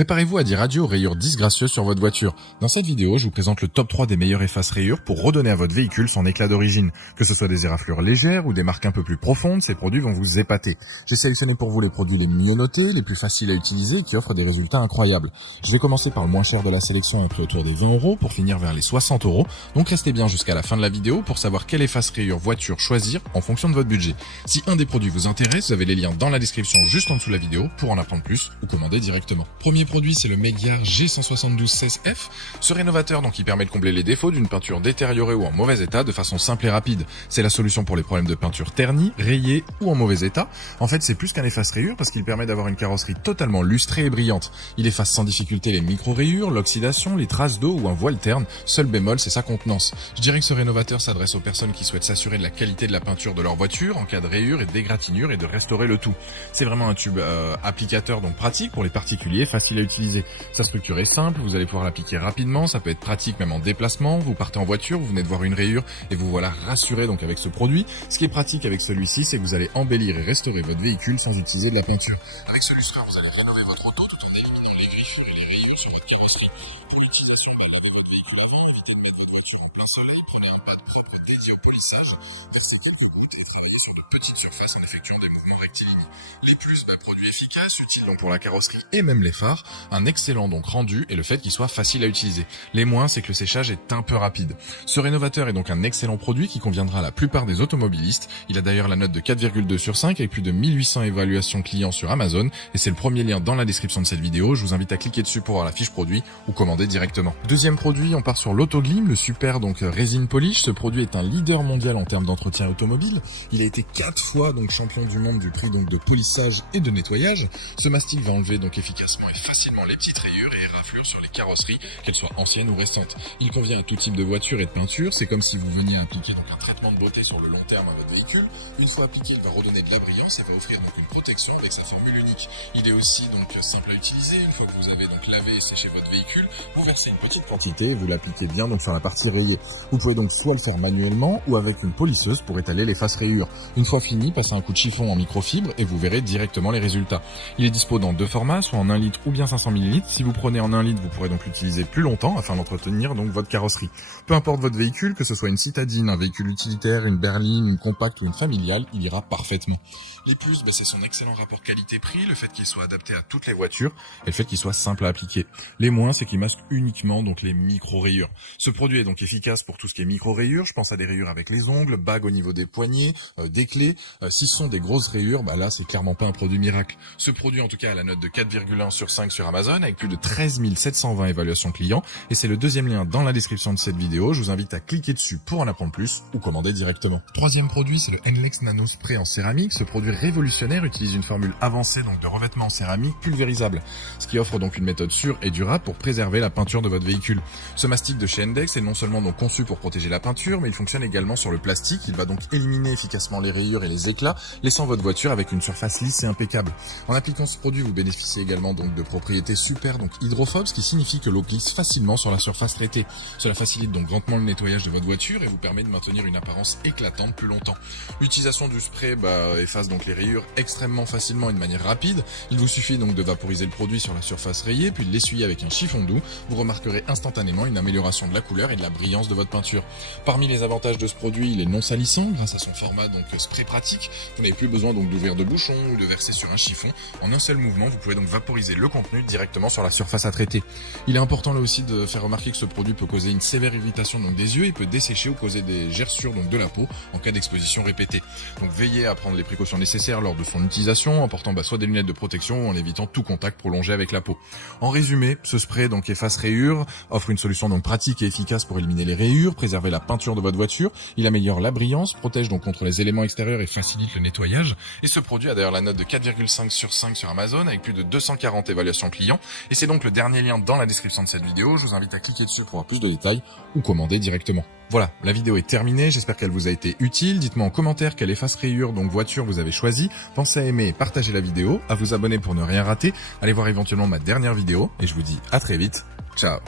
Préparez-vous à dire adieu aux rayures disgracieuses sur votre voiture. Dans cette vidéo, je vous présente le top 3 des meilleurs efface-rayures pour redonner à votre véhicule son éclat d'origine. Que ce soit des éraflures légères ou des marques un peu plus profondes, ces produits vont vous épater. J'ai sélectionné pour vous les produits les mieux notés, les plus faciles à utiliser et qui offrent des résultats incroyables. Je vais commencer par le moins cher de la sélection, un prix autour des 20 € pour finir vers les 60 €. Donc restez bien jusqu'à la fin de la vidéo pour savoir quelle efface-rayure voiture choisir en fonction de votre budget. Si un des produits vous intéresse, vous avez les liens dans la description juste en dessous de la vidéo pour en apprendre plus ou commander directement. Premier produit, c'est le Magyar G172-16F. Ce rénovateur donc il permet de combler les défauts d'une peinture détériorée ou en mauvais état de façon simple et rapide. C'est la solution pour les problèmes de peinture ternie, rayée ou en mauvais état. En fait, c'est plus qu'un efface-rayure parce qu'il permet d'avoir une carrosserie totalement lustrée et brillante. Il efface sans difficulté les micro-rayures, l'oxydation, les traces d'eau ou un voile terne. Seul bémol, c'est sa contenance. Je dirais que ce rénovateur s'adresse aux personnes qui souhaitent s'assurer de la qualité de la peinture de leur voiture en cas de rayures et de d'égratignure et de restaurer le tout. C'est vraiment un tube applicateur donc pratique pour les particuliers, facile à utiliser. Sa structure est simple, vous allez pouvoir l'appliquer rapidement, ça peut être pratique même en déplacement, vous partez en voiture, vous venez de voir une rayure et vous voilà rassuré donc avec ce produit. Ce qui est pratique avec celui-ci, c'est que vous allez embellir et restaurer votre véhicule sans utiliser de la peinture. Avec ce lustreur, vous allez rénover votre auto tout en éliminant les griffures et les rayures sur votre carrosserie. Pour l'utilisation, gardez votre véhicule avant, évitez de mettre votre voiture en plein soleil, prenez un pad propre dédié au polissage, versez quelques gouttes et travaillez sur de petites surfaces en effectuant des mouvements rectilignes. Les plus, produits efficaces, utiles donc pour la carrosserie et même les phares, un excellent donc rendu et le fait qu'il soit facile à utiliser. Les moins, c'est que le séchage est un peu rapide. Ce rénovateur est donc un excellent produit qui conviendra à la plupart des automobilistes. Il a d'ailleurs la note de 4,2 sur 5 avec plus de 1800 évaluations clients sur Amazon et c'est le premier lien dans la description de cette vidéo. Je vous invite à cliquer dessus pour voir la fiche produit ou commander directement. Deuxième produit, on part sur l'Autoglim, le super donc résine polish. Ce produit est un leader mondial en termes d'entretien automobile. Il a été 4 fois donc champion du monde du prix donc de polissage et de nettoyage. Ce mastic va enlever donc efficacement et facilement les petites rayures et éraflures sur les carrosseries, qu'elles soient anciennes ou récentes. Il convient à tout type de voiture et de peinture. C'est comme si vous veniez appliquer donc un traitement de beauté sur le long terme à votre véhicule. Une fois appliqué, il va redonner de la brillance et va offrir donc une protection avec sa formule unique. Il est aussi donc simple à utiliser. Une fois que vous avez donc lavé et séché votre véhicule, vous versez une petite quantité et vous l'appliquez bien donc sur la partie rayée. Vous pouvez donc soit le faire manuellement ou avec une polisseuse pour étaler les faces rayures. Une fois fini, passez un coup de chiffon en microfibre et vous verrez directement les résultats. Il est dispo dans deux formats, soit en 1 litre ou bien 500 ml. Si vous prenez en 1 litre, vous pourrez donc l'utiliser plus longtemps afin d'entretenir donc votre carrosserie. Peu importe votre véhicule, que ce soit une citadine, un véhicule utilitaire, une berline, une compacte ou une familiale, il ira parfaitement. Les plus, c'est son excellent rapport qualité-prix, le fait qu'il soit adapté à toutes les voitures et le fait qu'il soit simple à appliquer. Les moins, c'est qu'il masque uniquement donc les micro-rayures. Ce produit est donc efficace pour tout ce qui est micro-rayures. Je pense à des rayures avec les ongles, bagues au niveau des poignets, des clés. Si ce sont des grosses rayures, là c'est clairement pas un produit miracle. Ce produit en tout cas a la note de 4,1 sur 5 sur Amazon avec plus de 13 720 évaluations clients et c'est le deuxième lien dans la description de cette vidéo. Je vous invite à cliquer dessus pour en apprendre plus ou commander directement. Troisième produit, c'est le Enlex Nano Spray en céramique. Ce produit révolutionnaire utilise une formule avancée donc de revêtement en céramique pulvérisable, ce qui offre donc une méthode sûre et durable pour préserver la peinture de votre véhicule. Ce mastic de chez Enlex est non seulement donc conçu pour protéger la peinture, mais il fonctionne également sur le plastique. Il va donc éliminer efficacement les rayures et les éclats, laissant votre voiture avec une surface lisse et impeccable. En appliquant ce produit, vous bénéficiez également donc de propriétés super donc hydrophobes, ce qui signifie que l'eau glisse facilement sur la surface traitée. Cela facilite donc grandement le nettoyage de votre voiture et vous permet de maintenir une apparence éclatante plus longtemps. L'utilisation du spray efface donc les rayures extrêmement facilement et de manière rapide. Il vous suffit donc de vaporiser le produit sur la surface rayée puis de l'essuyer avec un chiffon doux. Vous remarquerez instantanément une amélioration de la couleur et de la brillance de votre peinture. Parmi les avantages de ce produit, il est non salissant grâce à son format donc spray pratique. Vous n'avez plus besoin donc d'ouvrir de bouchon ou de verser sur un chiffon. En un seul mouvement, vous pouvez donc vaporiser le contenu directement sur la surface à traiter. Il est important là aussi de faire remarquer que ce produit peut causer une sévère irritation donc des yeux et peut dessécher ou causer des gerçures donc de la peau en cas d'exposition répétée. Donc veillez à prendre les précautions nécessaires lors de son utilisation en portant soit des lunettes de protection ou en évitant tout contact prolongé avec la peau. En résumé, ce spray donc efface rayures, offre une solution donc pratique et efficace pour éliminer les rayures, préserver la peinture de votre voiture. Il améliore la brillance, protège donc contre les éléments extérieurs et facilite le nettoyage. Et ce produit a d'ailleurs la note de 4,5 sur 5 sur Amazon avec plus de 240 évaluations clients. Et c'est donc le dernier lien dans la description de cette vidéo. Je vous invite à cliquer dessus pour avoir plus de détails ou commander directement. Voilà, la vidéo est terminée, j'espère qu'elle vous a été utile. Dites-moi en commentaire quelle efface rayure donc voiture vous avez choisi. Pensez à aimer et partager la vidéo, à vous abonner pour ne rien rater. Allez voir éventuellement ma dernière vidéo et je vous dis à très vite. Ciao.